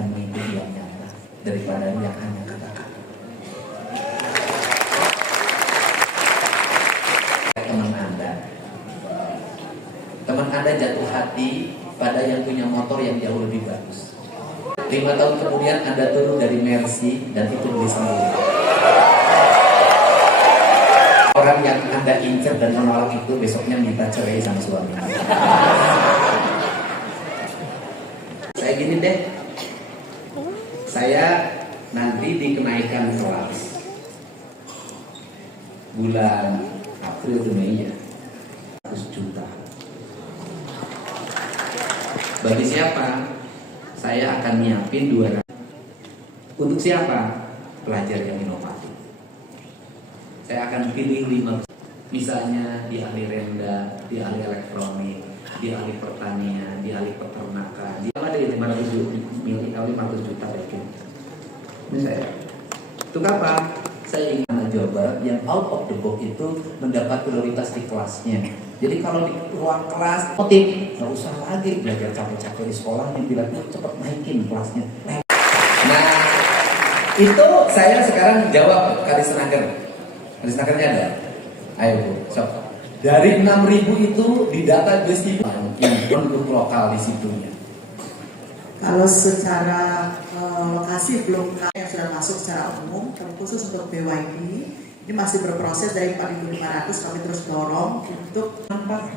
akan mengikuti yang nyata daripada yang hanya kata-kata. Teman Anda jatuh hati pada yang punya motor yang jauh lebih bagus. 5 tahun kemudian Anda turun dari Mercy dan itu beli sendiri. Orang yang Anda incer dan menolak itu besoknya minta cerai sama suami. Saya gini deh, saya nanti dikenaikan kelas bulan April atau Mei ya, 100 juta. Bagi siapa? Saya akan nyiapin 200. Untuk siapa? Pelajar yang inovatif. Saya akan pilih 5. Misalnya di ahli renda, di ahli elektronik, di ahli pertanian, di ahli peternakan. Di ada 500 juta bikin. Ini saya. Untuk apa? Saya ingin Jawa Barat yang out of the box itu mendapat prioritas di kelasnya. Jadi kalau di ruang kelas motif, nggak usah lagi belajar capek-capek di sekolahnya, bila cepat naikin kelasnya. Nah, itu saya sekarang jawab Kadisnaker. Kadisnakernya ada? Ayo Bu, so, dari 6.000 itu di data besi penduduk lokal di situnya. Kalau secara lokasi belum yang sudah masuk secara umum, tapi khusus untuk BYD ini masih berproses dari 4.500 kami terus dorong untuk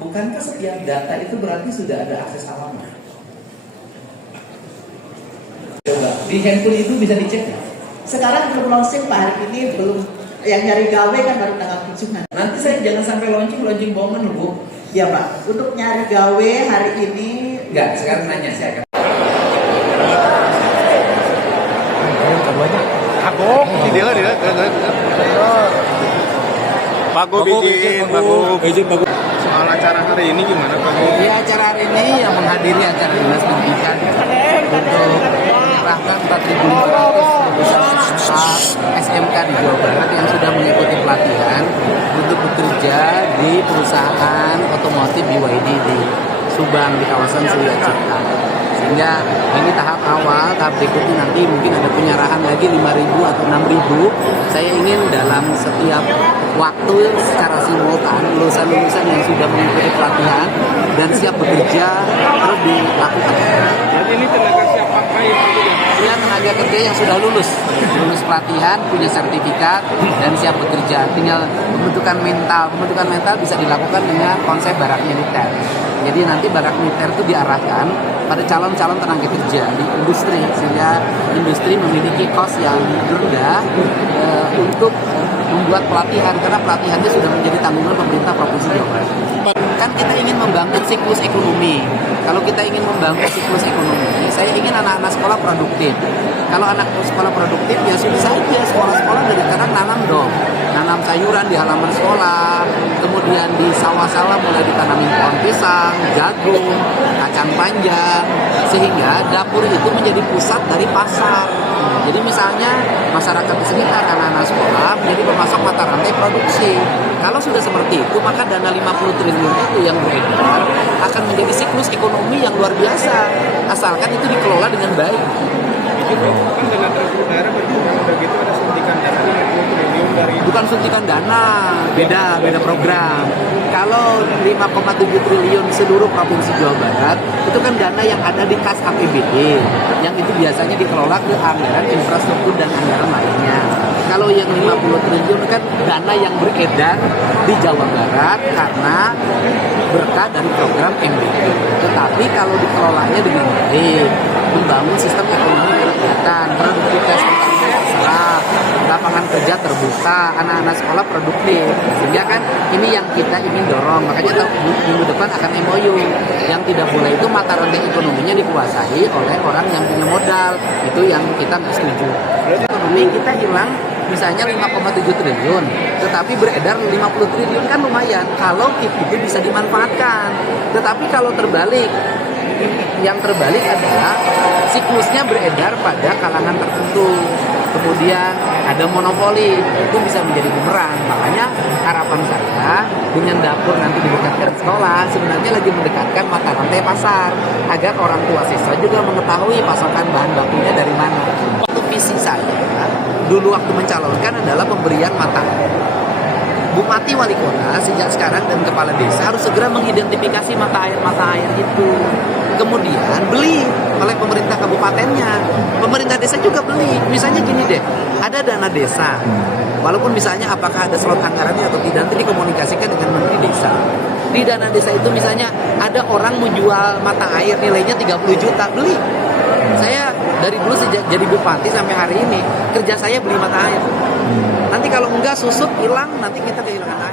bukankah setiap data itu berarti sudah ada akses alamat? Coba di handphone itu bisa dicek. Sekarang belum launching Pak, hari ini belum, yang nyari gawe kan baru tanggal 7. Nanti saya jangan sampai launching bohongan loh Bu. Ya Pak, untuk nyari gawe hari ini enggak, sekarang nanya saya akan. Aku di dia. Bagus bikin. Soal acara hari ini gimana Pak? Ya, acara hari ini yang menghadiri acara dinas pendidikan untuk mengerahkan 4.500 lulusan SMK di Jawa Barat yang sudah mengikuti pelatihan untuk bekerja di perusahaan otomotif BYD di Subang di kawasan Surya Cipta. Sehingga ini tahap awal, tahap berikutnya nanti mungkin ada penyerahan lagi 5.000 atau 6.000. Saya ingin dalam setiap waktu secara simultan lulusan-lulusan yang sudah mengikuti pelatihan dan siap bekerja terus dilakukan. Jadi ini tenaga siap pakai Ya, tenaga kerja yang sudah lulus pelatihan, punya sertifikat dan siap bekerja. Tinggal pembentukan mental bisa dilakukan dengan konsep barak militer. Jadi nanti barak militer itu diarahkan pada calon-calon tenaga kerja di industri, sehingga industri memiliki cost yang rendah untuk membuat pelatihan, karena pelatihannya sudah menjadi tanggungan pemerintah Provinsi Jawa Barat. Kan kita ingin membangun siklus ekonomi. Kalau kita ingin membangun siklus ekonomi, saya ingin anak-anak sekolah produktif. Kalau anak sekolah produktif ya sudah saja sekolah-sekolah dari sekarang nanam dong. Nanam sayuran di halaman sekolah, kemudian di sawah-sawah mulai ditanami pohon pisang, jagung, kacang panjang, sehingga dapur itu menjadi pusat dari pasar. Jadi misalnya masyarakat di sekitar anak-anak sekolah menjadi pemasok mata rantai produksi. Kalau sudah seperti itu, maka dana 50 triliun itu yang beredar akan menjadi siklus ekonomi yang luar biasa, asalkan itu dikelola dengan baik. kan dana daerah berkurang, udah gitu ada suntikan dana 50 triliun dari. Bukan suntikan dana, beda program. Kalau 5,7 triliun seluruh Provinsi Jawa Barat itu kan dana yang ada di kas APBD, yang itu biasanya dikelola ke anggaran infrastruktur dan anggaran lainnya. Kalau yang 50 triliun kan dana yang beredar di Jawa Barat karena berkah dari program MBD. Tetapi kalau dikelolanya dengan baik, membangun sistem ekonomi kerakyatan, produktivitas lapangan kerja terbuka, anak-anak sekolah produktif. Sehingga kan ini yang kita ingin dorong. Makanya minggu depan akan MOU. Yang tidak boleh itu mata rantai ekonominya dikuasai oleh orang yang punya modal. Itu yang kita nggak setuju. Ekonomi kita hilang misalnya 5,7 triliun, tetapi beredar 50 triliun kan lumayan kalau itu bisa dimanfaatkan. Tetapi kalau terbalik, yang terbalik adalah siklusnya beredar pada kalangan tertentu, kemudian ada monopoli, itu bisa menjadi bumerang. Makanya harapan saya dengan dapur nanti didekatkan sekolah, sebenarnya lagi mendekatkan mata rantai pasar agar orang tua siswa juga mengetahui pasokan bahan bakunya dari dulu waktu mencalonkan adalah pemberian mata air. Bupati wali kota sejak sekarang dan kepala desa harus segera mengidentifikasi mata air itu. Kemudian beli oleh pemerintah kabupatennya. Pemerintah desa juga beli. Misalnya gini deh, ada dana desa. Walaupun misalnya apakah ada slot anggarannya atau tidak, nanti dikomunikasikan dengan menteri desa. Di dana desa itu misalnya ada orang menjual mata air nilainya 30 juta, beli. Saya dari dulu sejak jadi bupati sampai hari ini kerja saya beli mata air. Nanti kalau enggak susut hilang, nanti kita kehilangan air.